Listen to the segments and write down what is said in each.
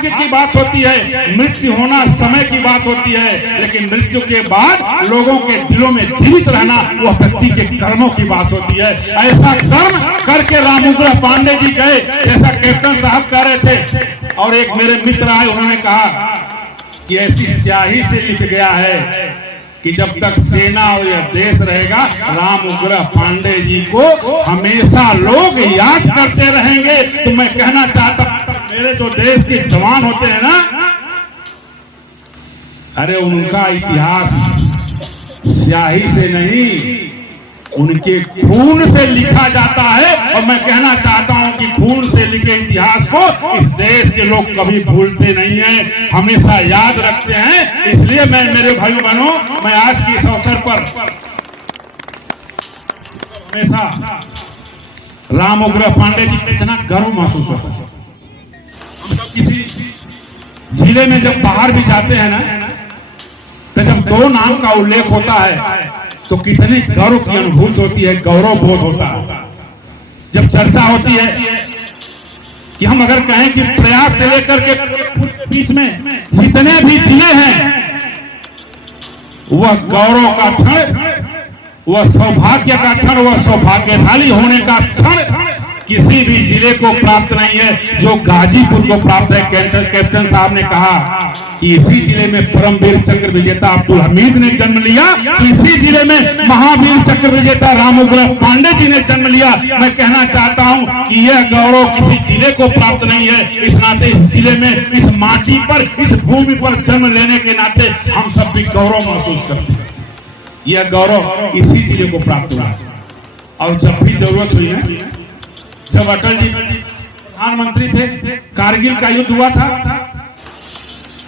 भाग्य की बात होती है, मृत्यु होना समय की बात होती है, लेकिन मृत्यु के बाद लोगों के दिलों में जीवित रहना वह व्यक्ति के कर्मों की बात होती है। ऐसा कर्म करके रामउग्रह पांडे जी गए, जैसा कैप्टन साहब कह रहे थे। और एक मेरे मित्र आए, उन्होंने कहा कि ऐसी स्याही से लिख गया है कि जब तक सेना और यह देश रहेगा, रामउग्रह पांडे जी को हमेशा लोग याद करते रहेंगे। तो मैं कहना चाहता हूं, मेरे जो देश के जवान होते हैं ना, अरे उनका इतिहास स्याही से नहीं, उनके खून से लिखा जाता है। और मैं कहना चाहता हूं कि खून से लिखे इतिहास को इस देश के लोग कभी भूलते नहीं हैं, हमेशा याद रखते हैं। इसलिए मैं, मेरे भाइयों बहनों, मैं आज के इस अवसर पर हमेशा रामउग्रह पांडे जी को इतना गर्व महसूस होता है। हम सब किसी जिले में जब बाहर भी जाते हैं ना, तो जब दो नाम का उल्लेख होता है तो कितनी गर्व की अनुभूति होती है, गौरव बोध होता है। जब चर्चा होती है कि हम अगर कहें कि प्रयाग से लेकर के बीच में जितने भी जिले हैं, वह गौरव का क्षण, वह सौभाग्य का क्षण, वह सौभाग्यशाली होने का क्षण किसी भी जिले को प्राप्त नहीं है जो गाजीपुर को प्राप्त है। कैप्टन साहब ने कहा कि इसी जिले में परमवीर चक्र विजेता अब्दुल हमीद ने जन्म लिया, तो इसी जिले में महावीर चक्र विजेता रामउग्रह पांडे जी ने जन्म लिया। मैं कहना चाहता हूं कि यह गौरव किसी जिले को प्राप्त नहीं है। इस नाते इस जिले में, इस माटी पर, इस भूमि पर जन्म लेने के नाते हम सब भी गौरव महसूस करते हैं। यह गौरव इसी जिले को प्राप्त हुआ। और जब भी जरूरत हुई है, जब अटल जी प्रधानमंत्री थे, कारगिल का युद्ध हुआ था,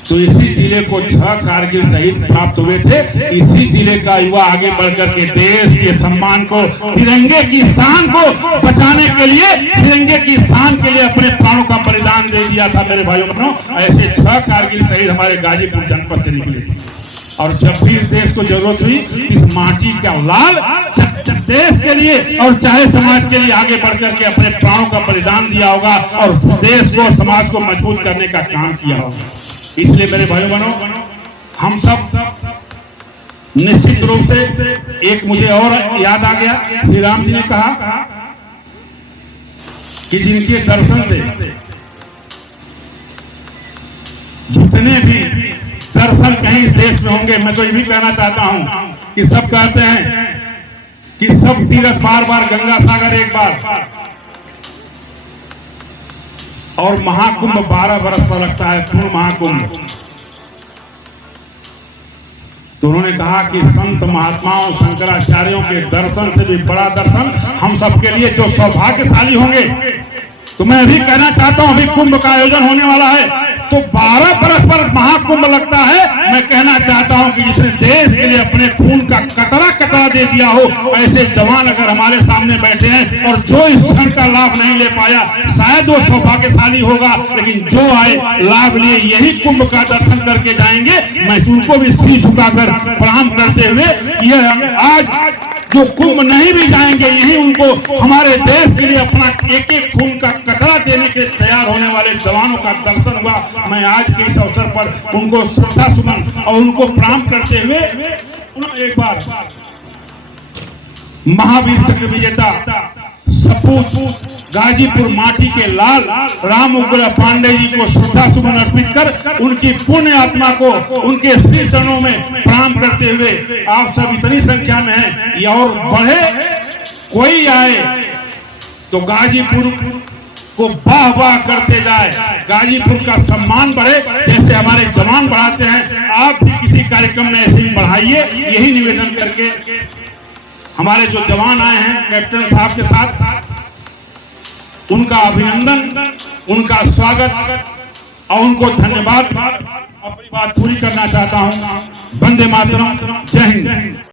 तो इसी जिले को 6 कारगिल शहीद प्राप्त हुए थे। इसी जिले का युवा आगे बढ़कर के देश के सम्मान को, तिरंगे की शान को बचाने के लिए, तिरंगे की शान के लिए अपने प्राणों का बलिदान दे दिया था। मेरे भाइयों बहनों, ऐसे 6 कारगिल शहीद हमारे गाजीपुर जनपद से निकले थे। और जब भी इस देश को जरूरत हुई, इस माटी का लाल देश के लिए और चाहे समाज के लिए आगे बढ़कर के अपने प्राणों का बलिदान दिया होगा और देश को, समाज को मजबूत करने का काम किया होगा। इसलिए मेरे भाइयों बहनों, हम सब निश्चित रूप से, एक मुझे और याद आ गया, श्री राम जी ने कहा कि जिनके दर्शन से, जितने भी दर्शन कहीं इस देश में होंगे, मैं तो ये भी कहना चाहता हूं कि सब कहते हैं कि सब तीर्थ बार बार, गंगा सागर एक बार, और महाकुंभ 12 बरस पर लगता है, पूर्ण महाकुंभ। तो उन्होंने कहा कि संत महात्माओं, शंकराचार्यों के दर्शन से भी बड़ा दर्शन हम सबके लिए जो सौभाग्यशाली होंगे। तो मैं अभी कहना चाहता हूं, अभी कुंभ का आयोजन होने वाला है, तो 12 बरस पर महाकुंभ लगता है। मैं कहना चाहता हूं कि जिसने देश के लिए अपने खून का कतरा कतरा दे दिया हो, ऐसे जवान अगर हमारे सामने बैठे हैं और जो इस क्षण का लाभ नहीं ले पाया, शायद वो सौभाग्यशाली होगा, लेकिन जो आए लाभ लिए यही कुंभ का दर्शन करके जाएंगे। मैं उनको भी सिर झुकाकर प्रणाम करते हुए, यह आज जो कुंभ नहीं भी जाएंगे, यही उनको हमारे देश के लिए अपना एक एक खून का कतरा देने के तैयार होने वाले जवानों का दर्शन हुआ। मैं आज के इस अवसर पर उनको श्रद्धा सुमन और उनको प्रणाम करते हुए पुनः एक बार महावीर चक्र विजेता सपूत गाजीपुर माटी के लाल रामउग्रह पांडे जी को श्रद्धा सुमन अर्पित कर उनकी पुण्य आत्मा को उनके श्री चरणों में प्रणाम करते हुए, आप सब इतनी संख्या में हैं, ये और बढ़े, कोई आए तो गाजीपुर को वाह वाह करते जाए, गाजीपुर का सम्मान बढ़े, जैसे हमारे जवान बढ़ाते हैं, आप भी किसी कार्यक्रम में ऐसे ही बढ़ाइए। यही निवेदन करके हमारे जो जवान आए हैं कैप्टन साहब के साथ, उनका अभिनंदन, उनका स्वागत और उनको धन्यवाद, अपनी बात पूरी करना चाहता हूं। वंदे मातरम, जय हिंद।